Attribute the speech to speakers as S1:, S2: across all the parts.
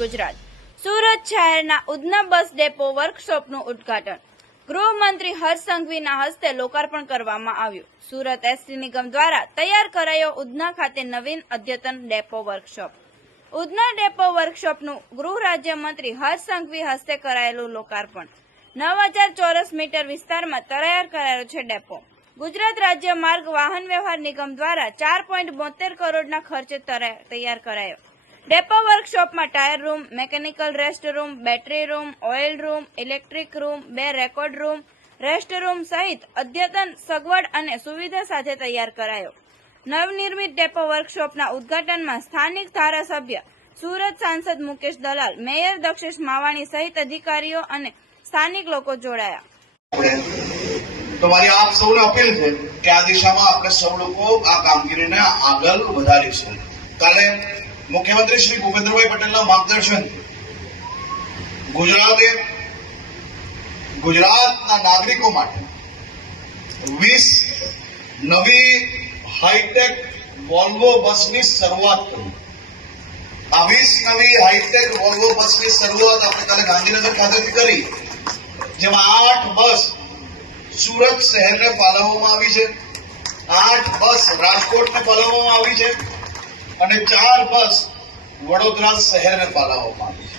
S1: ગુજરાત. સુરત શહેરના Udhna bus depot વર્કશોપનું ઉદ્ઘાટન. ગૃહમંત્રી હર્ષ સંઘવીના હસ્તે લોકાર્પણ કરવામાં આવ્યું. સુરત એસટી નિગમ દ્વારા તૈયાર કરાયો ઉધના ખાતે નવીન અદ્યતન ડેપો વર્કશોપ. ઉધના ડેપો વર્કશોપનું ગૃહ રાજ્યમંત્રી હર્ષ સંઘવી હસ્તે કરાયેલું લોકાર્પણ. નવ હજાર ચોરસ મીટર વિસ્તારમાં તૈયાર કરાયો છે ડેપો. ગુજરાત રાજ્ય માર્ગ વાહન વ્યવહાર નિગમ દ્વારા ચાર પોઈન્ટ બોતેર કરોડના ખર્ચે તૈયાર કરાયો. ડેપો વર્કશોપમાં tyre room mechanical rest room battery room oil room electric room બે રેકોર્ડ રૂમ રેસ્ટ રૂમ સહિત અદ્યતન સગવડ અને સુવિધા સાથે તૈયાર કરાયો. નવનિર્મિત ડેપો વર્કશોપના ઉદ્ઘાટનમાં સ્થાનિક ધારાસભ્ય સુરત સાંસદ મુકેશ દલાલ, મેયર દક્ષેશ માવાણી સહિત અધિકારીઓ અને સ્થાનિક લોકો જોડાયા.
S2: તો આપ સૌને અપીલ છે કે આ દિશામાં આપણે સૌ લોકો આ કામગીરીને આગળ વધારીશું. કાલે મુખ્યમંત્રી શ્રી ભૂપેન્દ્રભાઈ પટેલના માર્ગદર્શન ગુજરાતે ગુજરાતના નાગરિકો માટે વીસ નવી હાઈટેક વોલ્વો બસની શરૂઆત કરી. આ વીસ નવી હાઈટેક વોલ્વો બસની શરૂઆત આપણે કાલે ગાંધીનગર ખાતેથી કરી. જેમાં આઠ બસ સુરત શહેરને ફાળવવામાં આવી છે. આઠ બસ રાજકોટને ફાળવવામાં આવી છે. અને ચાર બસ વડોદરા શહેરને ફાળવવામાં આવી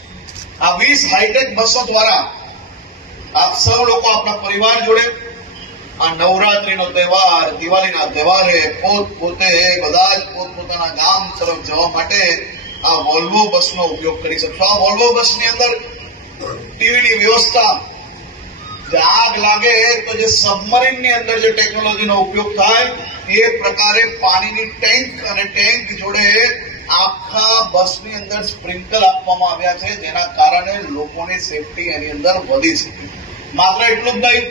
S2: આ વીસ હાઈટેક બસો દ્વારા આપ સૌ લોકો આપણા પરિવાર જોડે આ નવરાત્રીનો તહેવાર, દિવાળીના તહેવારે પોત પોતે બધા જ પોતપોતાના ગામ તરફ જવા માટે આ વોલ્વો બસનો ઉપયોગ કરી શકશો. આ વોલ્વો બસની અંદર ટીવીની વ્યવસ્થા આગ લાગે તો જે સબમરીનની અંદર જે ટેકનોલોજીનો ઉપયોગ થાય એ પ્રકારે પાણીની ટેન્ક અને ટેન્ક જોડે આખા બસની અંદર સ્પ્રિંકલ આપવામાં આવ્યા છે, જેના કારણે લોકોની સેફટી એની અંદર વધી શકે. માત્ર એટલું જ નહીં,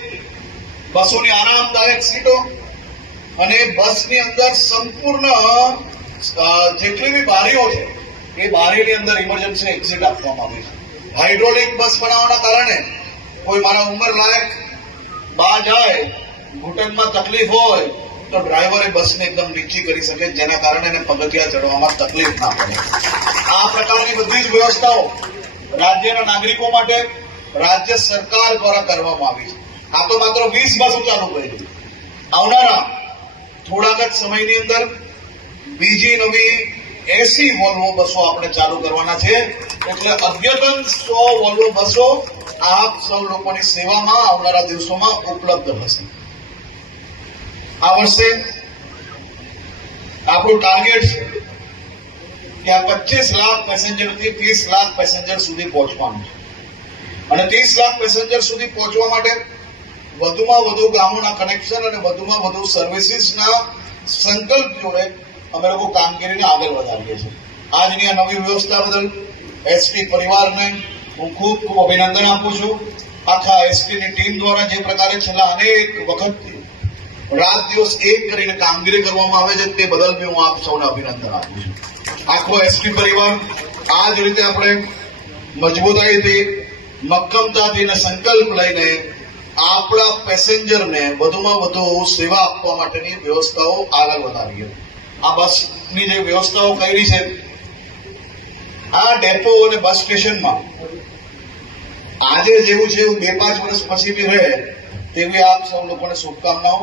S2: બસોની આરામદાયક સીટો અને બસની અંદર સંપૂર્ણ જેટલી બી બારીઓ છે, એ બારીની અંદર ઇમરજન્સી એક્ઝિટ આપવામાં આવી છે. હાઇડ્રોલિક બસ બનાવવાના કારણે કોઈ મારા ઉંમર લાયક બા જાય, ઘૂંટણમાં તકલીફ હોય તો ડ્રાઈવરે બસને એકદમ નીચી કરી શકે, જેના કારણે એને પગથિયા ચડવામાં તકલીફ ના પડે. આ પ્રકારની બધી જ વ્યવસ્થાઓ રાજ્યના નાગરિકો માટે રાજ્ય સરકાર દ્વારા કરવામાં આવી છે. આ તો માત્ર વીસ બસો ચાલુ કરી આવનારા થોડાક જ સમયની અંદર બીજી નવી એસી વોલ્વો બસો આપણે ચાલુ કરવાના છે. એટલે અદ્યતન સો વોલ્વો બસો આપ સૌ લોકોની સેવામાં આવનારા દિવસોમાં ઉપલબ્ધ હશે આ વર્ષે આપણું ટાર્ગેટ કે આ પચીસ લાખ પેસેન્જરથી ત્રીસ લાખ પેસેન્જર સુધી પહોંચવાનું છે. અને ત્રીસ લાખ પેસેન્જર સુધી પહોંચવા માટે વધુમાં વધુ ગામોના કનેક્શન અને વધુમાં વધુ સર્વિસીસના સંકલ્પ જોડે અમે લોકો કામગીરીને આગળ વધારીએ છીએ. આજની આ નવી વ્યવસ્થા બદલ એસટી પરિવારને હું ખૂબ ખૂબ અભિનંદન આપું છું. આખા એસટીની ટીમ દ્વારા જે પ્રકારે છેલ્લા અનેક વખતથી રાત દિવસ એક કરીને કામગીરી કરવામાં આવે છે, તે બદલ બી હું આપ સૌને અભિનંદન આપું છું. આખો એસટી પરિવાર આ જ રીતે આપણે મજબૂતાઈથી, મક્કમતાથી અને સંકલ્પ લઈને આપણા પેસેન્જરને વધુમાં વધુ સેવા આપવા માટેની વ્યવસ્થાઓ આગળ વધારીએ. આ બસની જે વ્યવસ્થાઓ કરી છે, આ ડેપો અને બસ સ્ટેશનમાં, આજે જેવું છે એવું બે પાંચ વર્ષ પછી બી રહે, તેવી આપ સૌ લોકોને શુભકામનાઓ.